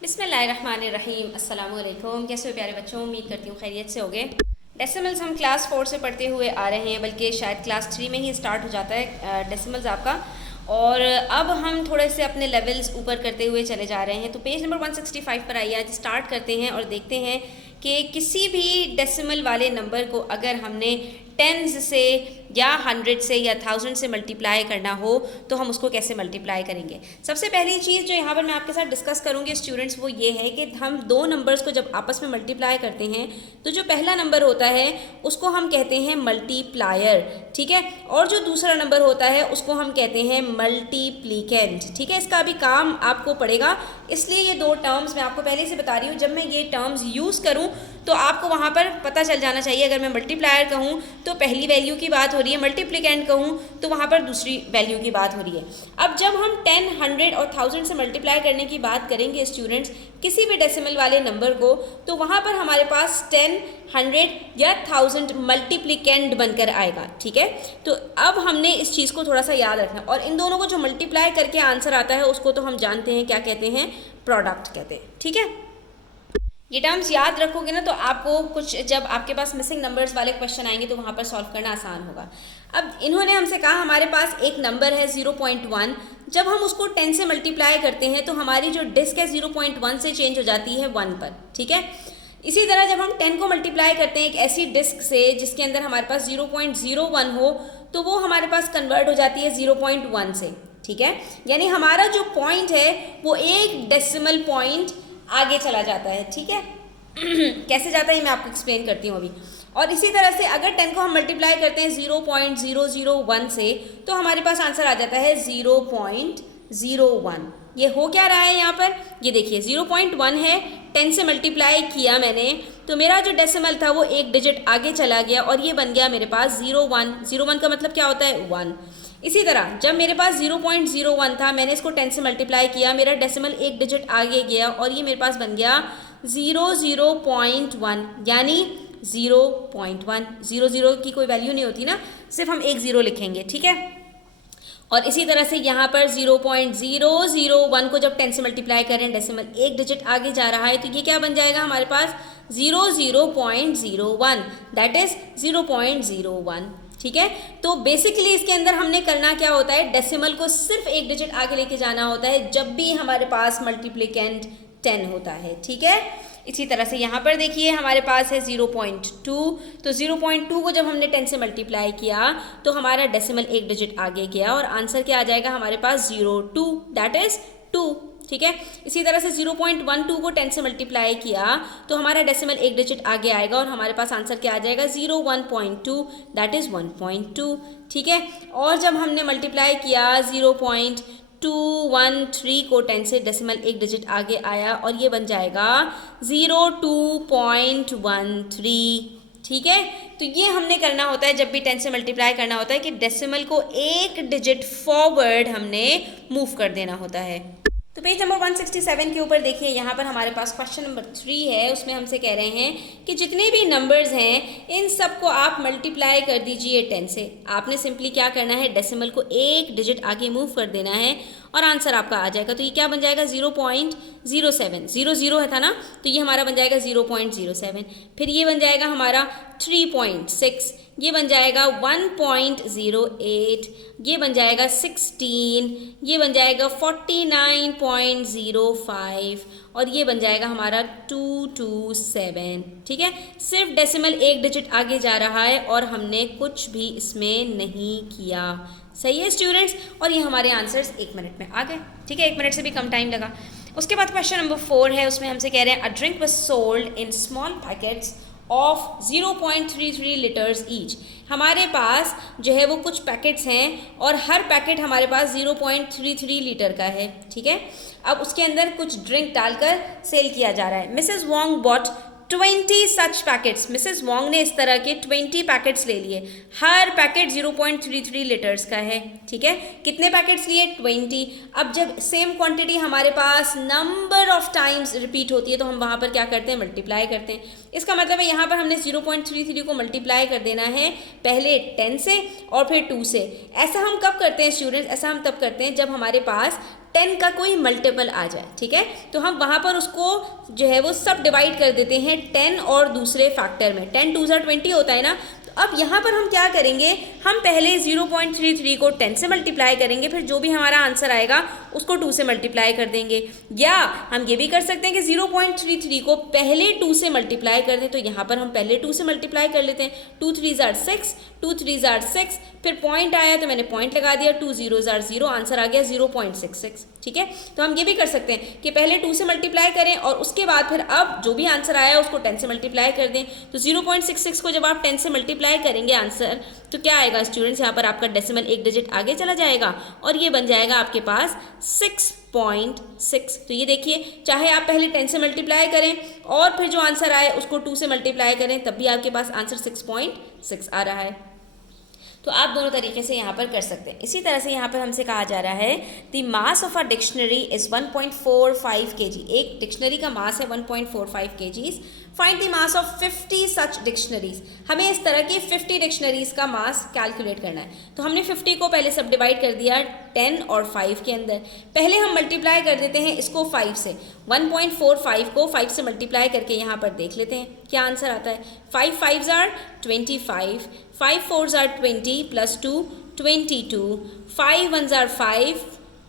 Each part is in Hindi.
बिस्मिल्लाहिर्रहमानिर्रहीम अस्सलाम वालेकुम। कैसे हो प्यारे बच्चों, उम्मीद करती हूँ खैरियत से होगे। डेसिमल्स हम क्लास 4 से पढ़ते हुए आ रहे हैं, बल्कि शायद क्लास 3 में ही स्टार्ट हो जाता है डेसिमल्स आपका। और अब हम थोड़े से अपने लेवल्स ऊपर करते हुए चले जा रहे हैं। तो पेज नंबर 165 पर आइए, आज स्टार्ट करते हैं और देखते हैं कि किसी भी डेसिमल वाले नंबर को अगर हमने टेंस से या 100 से या 1000 से मल्टीप्लाई करना हो तो हम उसको कैसे मल्टीप्लाई करेंगे। सबसे पहली चीज़ जो यहाँ पर मैं आपके साथ डिस्कस करूँगी स्टूडेंट्स, वो ये है कि हम दो नंबर्स को जब आपस में मल्टीप्लाई करते हैं तो जो पहला नंबर होता है उसको हम कहते हैं मल्टीप्लायर, ठीक है, और जो दूसरा नंबर होता है उसको हम कहते हैं मल्टीप्लिकेंट, ठीक है। इसका अभी काम आपको पड़ेगा, इसलिए ये दो टर्म्स मैं आपको पहले से बता रही हूँ। जब मैं ये टर्म्स यूज़ करूँ तो आपको वहाँ पर पता चल जाना चाहिए। अगर मैं मल्टीप्लायर कहूँ तो पहली वैल्यू की बात हो रही है, मल्टीप्लिकेंट कहूँ तो वहाँ पर दूसरी वैल्यू की बात हो रही है। अब जब हम 10, 100 और 1000 से मल्टीप्लाई करने की बात करेंगे स्टूडेंट्स किसी भी डेसिमल वाले नंबर को, तो वहाँ पर हमारे पास 10, 100 या 1000 मल्टीप्लिकेंट बनकर आएगा, ठीक है। तो अब हमने इस चीज़ को थोड़ा सा याद रखना, और इन दोनों को जो मल्टीप्लाई करके आंसर आता है उसको तो हम जानते हैं क्या कहते हैं, प्रोडक्ट कहते हैं, ठीक है। ये टर्म्स याद रखोगे ना तो आपको कुछ जब आपके पास मिसिंग नंबर्स वाले क्वेश्चन आएंगे तो वहाँ पर सॉल्व करना आसान होगा। अब इन्होंने हमसे कहा हमारे पास एक नंबर है 0.1, जब हम उसको 10 से मल्टीप्लाई करते हैं तो हमारी जो डिस्क है 0.1 से चेंज हो जाती है 1 पर, ठीक है। इसी तरह जब हम 10 को मल्टीप्लाई करते हैं एक ऐसी डिस्क से जिसके अंदर हमारे पास 0.01 हो तो वो हमारे पास कन्वर्ट हो जाती है 0.1 से, ठीक है। यानी हमारा जो पॉइंट है वो एक डेसिमल पॉइंट आगे चला जाता है, ठीक है। कैसे जाता है मैं आपको एक्सप्लेन करती हूँ अभी। और इसी तरह से अगर 10 को हम मल्टीप्लाई करते हैं 0.001 से तो हमारे पास आंसर आ जाता है 0.01। ये हो क्या रहा है यहाँ पर, ये देखिए 0.1 है, 10 से मल्टीप्लाई किया मैंने तो मेरा जो डेसिमल था वो एक डिजिट आगे चला गया और ये बन गया मेरे पास 01। 01 का मतलब क्या होता है, 1। इसी तरह जब मेरे पास 0.01 था, मैंने इसको 10 से मल्टीप्लाई किया, मेरा डेसिमल एक डिजिट आगे गया और ये मेरे पास बन गया 00.1, यानी 0.1। 00 की कोई वैल्यू नहीं होती ना, सिर्फ हम एक 0 लिखेंगे, ठीक है। और इसी तरह से यहाँ पर 0.001 को जब 10 से मल्टीप्लाई करें, डेसिमल एक डिजिट आगे जा रहा है तो ये क्या बन जाएगा हमारे पास 00.01, दैट इज 0.01, ठीक है। तो बेसिकली इसके अंदर हमने करना क्या होता है, डेसिमल को सिर्फ एक डिजिट आगे लेके जाना होता है जब भी हमारे पास मल्टीप्लिकेंट 10 होता है, ठीक है। इसी तरह से यहाँ पर देखिए हमारे पास है 0.2, तो 0.2 को जब हमने 10 से मल्टीप्लाई किया तो हमारा डेसिमल एक डिजिट आगे गया और आंसर क्या आ जाएगा हमारे पास 02, दैट इज 2, ठीक है। इसी तरह से 0.12 को 10 से मल्टीप्लाई किया तो हमारा डेसिमल एक डिजिट आगे आएगा और हमारे पास आंसर क्या आ जाएगा 01.2, दैट इज 1.2, ठीक है। और जब हमने मल्टीप्लाई किया 0.213 को 10 से, डेसिमल एक डिजिट आगे आया और ये बन जाएगा 02.13, ठीक है। तो ये हमने करना होता है जब भी 10 से मल्टीप्लाई करना होता है कि डेसिमल को एक डिजिट फॉरवर्ड हमने मूव कर देना होता है। तो पेज नंबर 167 के ऊपर देखिए, यहाँ पर हमारे पास क्वेश्चन नंबर 3 है, उसमें हमसे कह रहे हैं कि जितने भी नंबर्स हैं इन सब को आप मल्टीप्लाई कर दीजिए 10 से। आपने सिंपली क्या करना है, डेसिमल को एक डिजिट आगे मूव कर देना है और आंसर आपका आ जाएगा। तो ये क्या बन जाएगा 0.07, 00 है था ना, तो ये हमारा बन जाएगा 0.07। फिर ये बन जाएगा हमारा 3.6, ये बन जाएगा 1.08, ये बन जाएगा 16, ये बन जाएगा 49.05 और ये बन जाएगा हमारा 227, ठीक है। सिर्फ डेसिमल एक डिजिट आगे जा रहा है और हमने कुछ भी इसमें नहीं किया, सही है स्टूडेंट्स। और ये हमारे आंसर्स 1 मिनट में आ गए, ठीक है, 1 मिनट से भी कम टाइम लगा। उसके बाद क्वेश्चन नंबर 4 है, उसमें हमसे कह रहे हैं a drink was sold in small packets of 0.33 litres each. हमारे पास जो है वो कुछ पैकेट्स हैं और हर पैकेट हमारे पास 0.33 लीटर का है, ठीक है। अब उसके अंदर कुछ ड्रिंक डालकर सेल किया जा रहा है। मिसेस वोंग बॉट 20 सच पैकेट्स, मिसेस वोंग ने इस तरह के 20 पैकेट्स ले लिए, हर पैकेट 0.33 लीटर्स का है, ठीक है। कितने पैकेट्स लिए, 20। अब जब सेम क्वांटिटी हमारे पास नंबर ऑफ टाइम्स रिपीट होती है तो हम वहाँ पर क्या करते हैं, मल्टीप्लाई करते हैं। इसका मतलब है यहाँ पर हमने 0.33 को मल्टीप्लाई कर देना है पहले 10 से और फिर 2 से। ऐसा हम कब करते हैं स्टूडेंट्स, ऐसा हम तब करते हैं जब हमारे पास 10 का कोई मल्टीपल आ जाए, ठीक है, तो हम वहाँ पर उसको जो है वो सब डिवाइड कर देते हैं 10 और दूसरे फैक्टर में। 10 2 ज़ा 20 होता है ना। तो अब यहाँ पर हम क्या करेंगे, हम पहले 0.33 को 10 से मल्टीप्लाई करेंगे, फिर जो भी हमारा आंसर आएगा उसको 2 से मल्टीप्लाई कर देंगे। या हम ये भी कर सकते हैं कि 0.33 को पहले 2 से मल्टीप्लाई कर दें, तो यहाँ पर हम पहले 2 से मल्टीप्लाई कर लेते हैं। 2 3 ज़ा 6, 2 3 ज़ा 6, फिर पॉइंट आया तो मैंने पॉइंट लगा दिया, 2 0 ज़ा 0, आंसर आ गया 0.66, ठीक है। तो हम ये भी कर सकते हैं कि पहले 2 से मल्टीप्लाई करें और उसके बाद फिर अब जो भी आंसर आया उसको 10 से मल्टीप्लाई कर दें। तो 0.66 को जब आप 10 से मल्टीप्लाई करेंगे आंसर, तो क्या आएगा स्टूडेंट्स, यहाँ पर आपका डेसिमल एक डिजिट आगे चला जाएगा और ये बन जाएगा आपके पास 6.6। तो ये देखिए, चाहे आप पहले 10 से मल्टीप्लाई करें और फिर जो आंसर आए उसको 2 से मल्टीप्लाई करें, तब भी आपके पास आंसर 6.6 आ रहा है। तो आप दोनों तरीके से यहाँ पर कर सकते हैं। इसी तरह से यहाँ पर हमसे कहा जा रहा है the mass of a dictionary is 1.45 kg। एक डिक्शनरी का मास है 1.45 kgs। Find the mass of 50 such dictionaries. हमें इस तरह की 50 डिक्शनरीज का मास कैलकुलेट करना है। तो हमने 50 को पहले सब डिवाइड कर दिया 10 और 5 के अंदर। पहले हम मल्टीप्लाई कर देते हैं इसको 5 से। 1.45 को 5 से मल्टीप्लाई करके यहाँ पर देख लेते हैं क्या आंसर आता है। 5 5 are 25, 5 4 are 20 plus 2 22, 5 1 are 5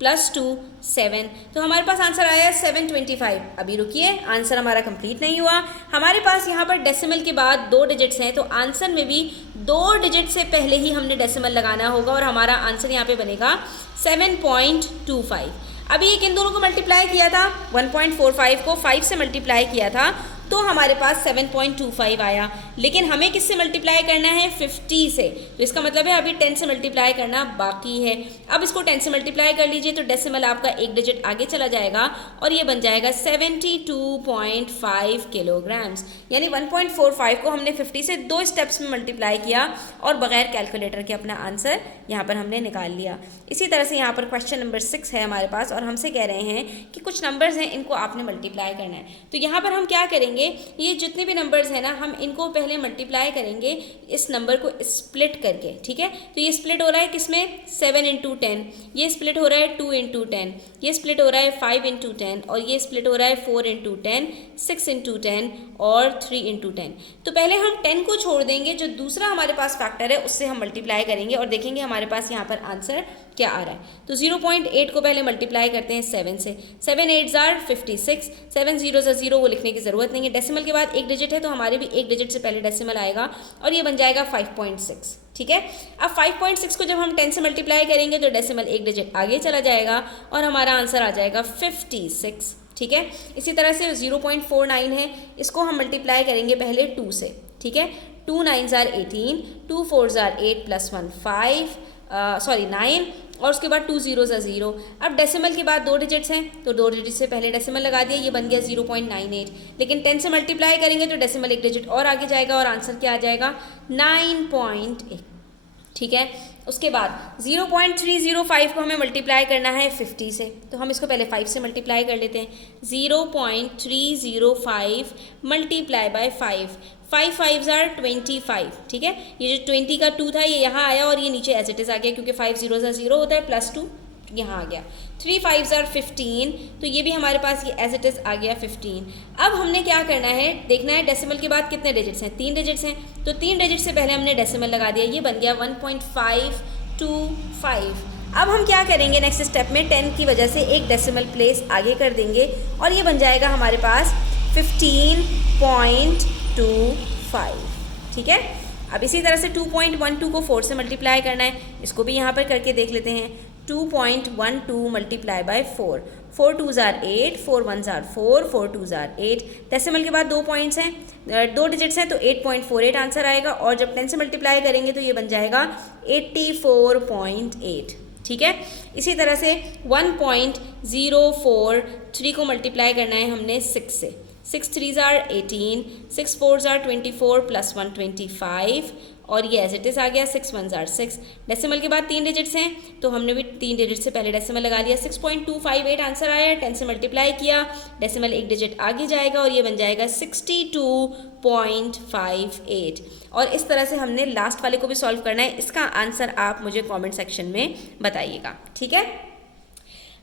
plus 2 7। तो हमारे पास आंसर आया 725। अभी रुकिए, आंसर हमारा कंप्लीट नहीं हुआ। हमारे पास यहाँ पर डेसिमल के बाद 2 डिजिट्स हैं, तो आंसर में भी 2 डिजिट से पहले ही हमने डेसिमल लगाना होगा और हमारा आंसर यहाँ पे बनेगा 7.25। अभी एक इन दोनों को मल्टीप्लाई किया था, 1.45 को 5 से मल्टीप्लाई किया था तो हमारे पास 7.25 आया। लेकिन हमें किससे मल्टीप्लाई करना है, 50 से। तो इसका मतलब है अभी 10 से मल्टीप्लाई करना बाकी है। अब इसको 10 से मल्टीप्लाई कर लीजिए तो डेसिमल आपका एक डिजिट आगे चला जाएगा और ये बन जाएगा 72.5 किलोग्राम्स। यानी 1.45 को हमने 50 से 2 स्टेप्स में मल्टीप्लाई किया और बगैर कैलकुलेटर के अपना आंसर यहाँ पर हमने निकाल लिया। इसी तरह से यहाँ पर क्वेश्चन नंबर 6 है हमारे पास और हमसे कह रहे हैं कि कुछ नंबर्स हैं, इनको आपने मल्टीप्लाई करना है। तो यहाँ पर हम क्या करेंगे, ये जितने भी नंबर्स हैं ना, हम इनको पहले मल्टीप्लाई करेंगे इस नंबर को स्प्लिट करके, ठीक है। तो ये स्प्लिट हो रहा है किसमें, 7 इंटू 10, ये स्प्लिट हो रहा है 2 इंटू 10, ये स्प्लिट हो रहा है 5 इंटू 10 और ये स्प्लिट हो रहा है 4 इंटू 10, 6 इंटू 10 और 3 इंटू 10। तो पहले हम 10 को छोड़ देंगे, जो दूसरा हमारे पास फैक्टर है उससे हम मल्टीप्लाई करेंगे और देखेंगे हमारे पास यहाँ पर आंसर क्या आ रहा है। तो 0.8 को पहले मल्टीप्लाई करते हैं 7 से। 7 8 जार 56, 7 0 ज़ा 0 वो लिखने की ज़रूरत नहीं है। डेसिमल के बाद एक डिजिट है तो हमारे भी एक डिजिट से पहले डेसिमल आएगा और ये बन जाएगा 5.6, ठीक है। अब 5.6 को जब हम 10 से मल्टीप्लाई करेंगे तो डेसिमल एक डिजिट आगे चला जाएगा और हमारा आंसर आ जाएगा 56, ठीक है। इसी तरह से 0.49 है, इसको हम मल्टीप्लाई करेंगे पहले 2 से, ठीक है। 2 9 जार 18, 2 4 जार 8 प्लस 1 9 और उसके बाद 2 0 ज़ा 0। अब डेसिमल के बाद 2 डिजिट्स हैं तो 2 डिजिट से पहले डेसिमल लगा दिया, ये बन गया 0.98। लेकिन 10 से मल्टीप्लाई करेंगे तो डेसिमल एक डिजिट और आगे जाएगा और आंसर क्या आ जाएगा 9.8, ठीक है। उसके बाद 0.305 को हमें मल्टीप्लाई करना है 50 से, तो हम इसको पहले 5 से मल्टीप्लाई कर लेते हैं। 0.305 मल्टीप्लाई बाय 5, 5 5 जार 25, ठीक है। ये जो 20 का 2 था ये यहाँ आया और ये नीचे एज इट इज़ आ गया क्योंकि 5 0 ज़ा 0 होता है प्लस 2 यहाँ आ गया। 3 5 जार 15, तो ये भी हमारे पास ये एज इट इज़ आ गया 15। अब हमने क्या करना है, देखना है डेसिमल के बाद कितने डिजिट्स हैं, 3 डिजिट्स हैं। तो 3 डिजिट से पहले हमने डेसिमल लगा दिया, ये बन गया 1.525। अब हम क्या करेंगे नेक्स्ट स्टेप में, 10 की वजह से एक डेसिमल प्लेस आगे कर देंगे और ये बन जाएगा हमारे पास 15.25, ठीक है। अब इसी तरह से 2.12 को 4 से मल्टीप्लाई करना है, इसको भी यहाँ पर करके देख लेते हैं। 2.12 multiply by 4, 4 2 jar 8, 4 1 jar 4, 4 2 jar 8। Decimal के बाद 2 पॉइंट्स हैं, 2 डिजिट्स हैं तो 8.48 आंसर आएगा और जब 10 से मल्टीप्लाई करेंगे तो ये बन जाएगा 84.8, ठीक है। इसी तरह से 1.043 को मल्टीप्लाई करना है हमने 6 से। 6 3 जार 18, 6 4 जार 24 प्लस 1 25 और ये एज इट इज़ आ गया 6 1 जार 6। डेसिमल के बाद 3 डिजिट्स हैं तो हमने भी 3 डिजिट से पहले डेसिमल लगा लिया। 6.258 आंसर आया, 10 से मल्टीप्लाई किया, डेसिमल एक डिजिट आगे जाएगा और ये बन जाएगा 62.58। और इस तरह से हमने लास्ट वाले को भी सॉल्व करना है। इसका आंसर आप मुझे कॉमेंट सेक्शन में बताइएगा, ठीक है।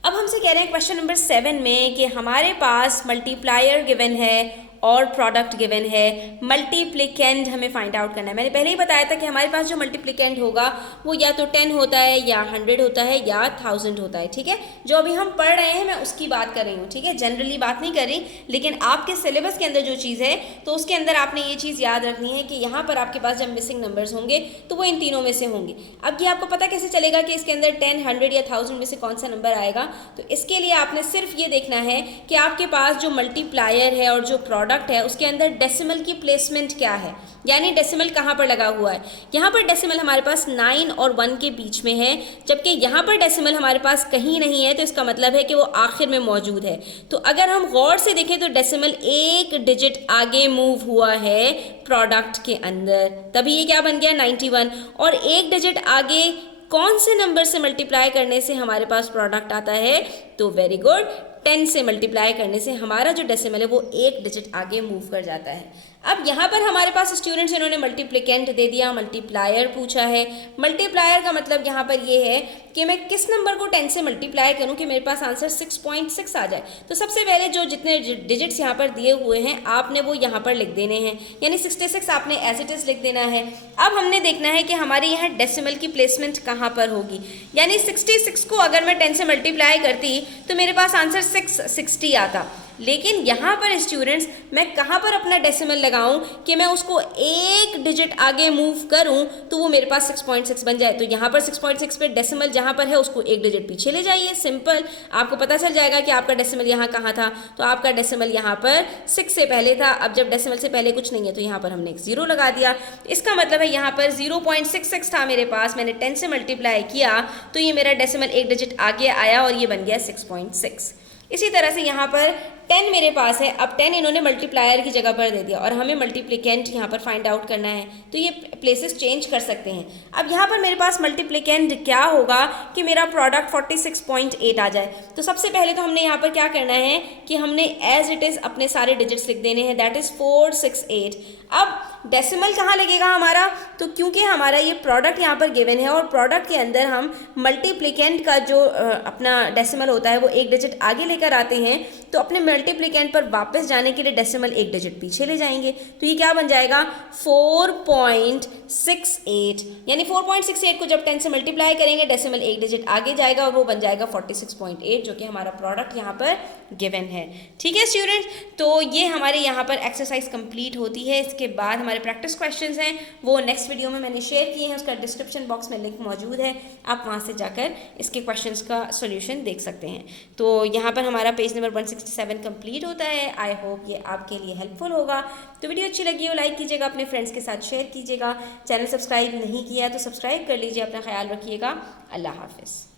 अब हमसे कह रहे हैं क्वेश्चन नंबर 7 में कि हमारे पास मल्टीप्लायर गिवन है और प्रोडक्ट गिवन है, मल्टीप्लिकेंड हमें फाइंड आउट करना है। मैंने पहले ही बताया था कि हमारे पास जो मल्टीप्लिकेंड होगा वो या तो 10 होता है या 100 होता है या 1000 होता है, ठीक है। जो अभी हम पढ़ रहे हैं मैं उसकी बात कर रही हूँ, ठीक है, जनरली बात नहीं कर रही, लेकिन आपके सिलेबस के अंदर जो चीज़ है तो उसके अंदर आपने ये चीज़ याद रखनी है कि यहाँ पर आपके पास जब मिसिंग नंबर्स होंगे तो वो इन तीनों में से होंगे। अब ये आपको पता कैसे चलेगा कि इसके अंदर 10, 100 या 1000 में से कौन सा नंबर आएगा? तो इसके लिए आपने सिर्फ ये देखना है कि आपके पास जो मल्टीप्लायर है और जो प्रोडक्ट है उसके अंदर डेसिमल की प्लेसमेंट क्या है, यानी डेसिमल कहाँ पर लगा हुआ है। यहाँ पर डेसिमल हमारे पास 9 और 1 के बीच में है, जबकि यहाँ पर डेसिमल हमारे पास कहीं नहीं है, तो इसका मतलब है कि वो आखिर में मौजूद है। तो अगर हम गौर से देखें तो डेसिमल एक डिजिट आगे मूव हुआ है प्रोडक्ट के अंदर, तभी ये क्या बन गया 91। और एक डिजिट आगे कौन से नंबर से मल्टीप्लाई करने से हमारे पास प्रोडक्ट आता है? तो वेरी गुड, 10 से मल्टीप्लाई करने से हमारा जो डेसिमल है वो एक डिजिट आगे मूव कर जाता है। अब यहाँ पर हमारे पास स्टूडेंट्स इन्होंने मल्टीप्लिकेंट दे दिया, मल्टीप्लायर पूछा है। मल्टीप्लायर का मतलब यहाँ पर ये है कि मैं किस नंबर को 10 से मल्टीप्लाई करूँ कि मेरे पास आंसर 6.6 आ जाए। तो सबसे पहले जो जितने डिजिट्स यहाँ पर दिए हुए हैं आपने वो यहाँ पर लिख देने हैं, यानी 66 आपने एज इट इज़ लिख देना है। अब हमने देखना है कि हमारे यहाँ डेसिमल की प्लेसमेंट कहाँ पर होगी, यानी 66 को अगर मैं 10 से मल्टीप्लाई करती तो मेरे पास आंसर 660 आता। लेकिन यहाँ पर स्टूडेंट्स मैं कहाँ पर अपना डेसिमल लगाऊं कि मैं उसको एक डिजिट आगे मूव करूं तो वो मेरे पास 6.6 बन जाए। तो यहाँ पर 6.6 पे डेसिमल जहाँ पर है उसको एक डिजिट पीछे ले जाइए, सिंपल, आपको पता चल जाएगा कि आपका डेसिमल यहाँ कहाँ था। तो आपका डेसिमल यहाँ पर 6 से पहले था। अब जब डेसिमल से पहले कुछ नहीं है तो यहाँ पर हमने एक 0 लगा दिया। इसका मतलब है यहाँ पर 0.66 था मेरे पास, मैंने 10 से मल्टीप्लाई किया तो ये मेरा डेसिमल एक डिजिट आगे आया और ये बन गया 6.6। इसी तरह से यहाँ पर 10 मेरे पास है, अब 10 इन्होंने मल्टीप्लायर की जगह पर दे दिया और हमें मल्टीप्लिकेंट यहाँ पर फाइंड आउट करना है, तो ये प्लेसेस चेंज कर सकते हैं। अब यहाँ पर मेरे पास मल्टीप्लिकेंट क्या होगा कि मेरा प्रोडक्ट 46.8 आ जाए। तो सबसे पहले तो हमने यहाँ पर क्या करना है कि हमने एज इट इज़ अपने सारे डिजिट्स लिख देने हैं, दैट इज़ 468। अब डेसिमल कहाँ लगेगा हमारा? तो क्योंकि हमारा ये प्रोडक्ट यहाँ पर गिवन है और प्रोडक्ट के अंदर हम मल्टीप्लिकेंट का जो अपना डेसिमल होता है वो एक डिजिट आगे लेकर आते हैं, तो अपने मल्टीप्लिकेंट पर वापस जाने के लिए डेसिमल एक डिजिट पीछे ले जाएंगे। तो ये क्या बन जाएगा 4.68, यानी 4.68 को जब 10 से मल्टीप्लाई करेंगे डेसिमल एक डिजिट आगे जाएगा और वो बन जाएगा 46.8, जो कि हमारा प्रोडक्ट यहाँ पर गिवन है। ठीक है स्टूडेंट, तो ये हमारे यहाँ पर एक्सरसाइज कंप्लीट होती है। इसके बाद हमारे प्रैक्टिस क्वेश्चंस हैं वो नेक्स्ट वीडियो में मैंने शेयर किए हैं, उसका डिस्क्रिप्शन बॉक्स में लिंक मौजूद है, आप वहाँ से जाकर इसके क्वेश्चंस का सोल्यूशन देख सकते हैं। तो यहाँ पर हमारा पेज नंबर 167 कंप्लीट होता है। आई होप ये आपके लिए हेल्पफुल होगा। तो वीडियो अच्छी लगी हो लाइक कीजिएगा, अपने फ्रेंड्स के साथ शेयर कीजिएगा। चैनल सब्सक्राइब नहीं किया तो सब्सक्राइब कर लीजिए। अपना ख्याल रखिएगा। अल्लाह हाफिज़।